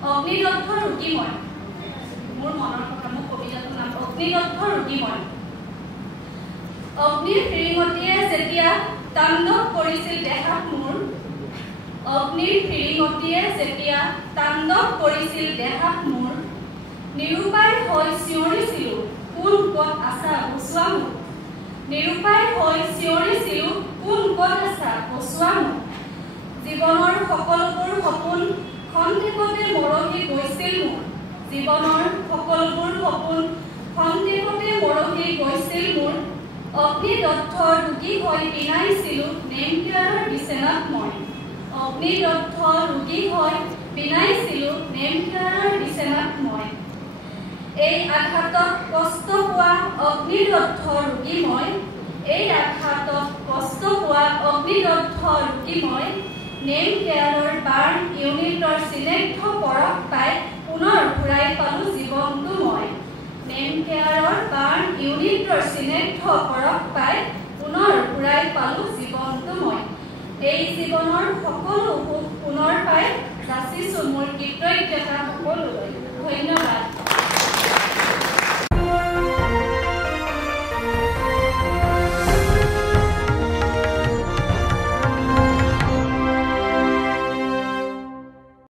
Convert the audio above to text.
অগ্নিদগ্ধ ৰোগী মই মোৰ মনৰ কথা মোৰ কবিতাটোৰ নাম অগ্নিদগ্ধ ৰোগী মই অগ্নিৰ ফিৰিঙতিয়ে যেতিয়া তাণ্ডৱ কৰিছিল দেহাত মোৰ অগ্নিৰ ফিৰিঙতিয়ে যেতিয়া তাণ্ডৱ কৰিছিল দেহাত মোৰ নিৰুপায় হৈ চিঞৰিছিলোঁ কোন ক'ত আছা বচোৱা মোক নিৰুপায় হৈ চিঞৰিছিলোঁ কোন ক'ত আছা বচোৱা মোক জীৱনৰ সকলোবোৰ সপোন খন্তেকতে মৰহি গৈছিল মোৰ জীৱনৰ সকলোবোৰ সপোন খন্তেকতে মৰহি গৈছিল মোৰ অগ্নিদগ্ধ ৰোগী হৈ পিনাইছিলোঁ নেমকেয়াৰৰ বিচনাত মই অগ্নিদগ্ধ ৰোগী হৈ পিনাইছিলোঁ নেমকেয়াৰৰ বিচনাত মই এই আঘাতত কষ্ট পোৱা অগ্নিদগ্ধ ৰোগী মই এই আঘাতত কষ্ট পোৱা অগ্নিদগ্ধ ৰোগী মই নেমকেয়াৰৰ বাৰ্ণ ইউনিটৰ স্নিগ্ধ পৰশ পাই পুনৰ ঘূৰাই পালোঁ জীৱনটো মই নেমকেয়াৰৰ বাৰ্ণ ইউনিটৰ স্নিগ্ধ পৰশ পাই পুনৰ ঘূৰাই পালোঁ জীৱনটো মই এই জীৱনৰ সকলো সুখ পুনৰ পাই যাচিছোঁ মোৰ কৃতজ্ঞতা সকলোলৈ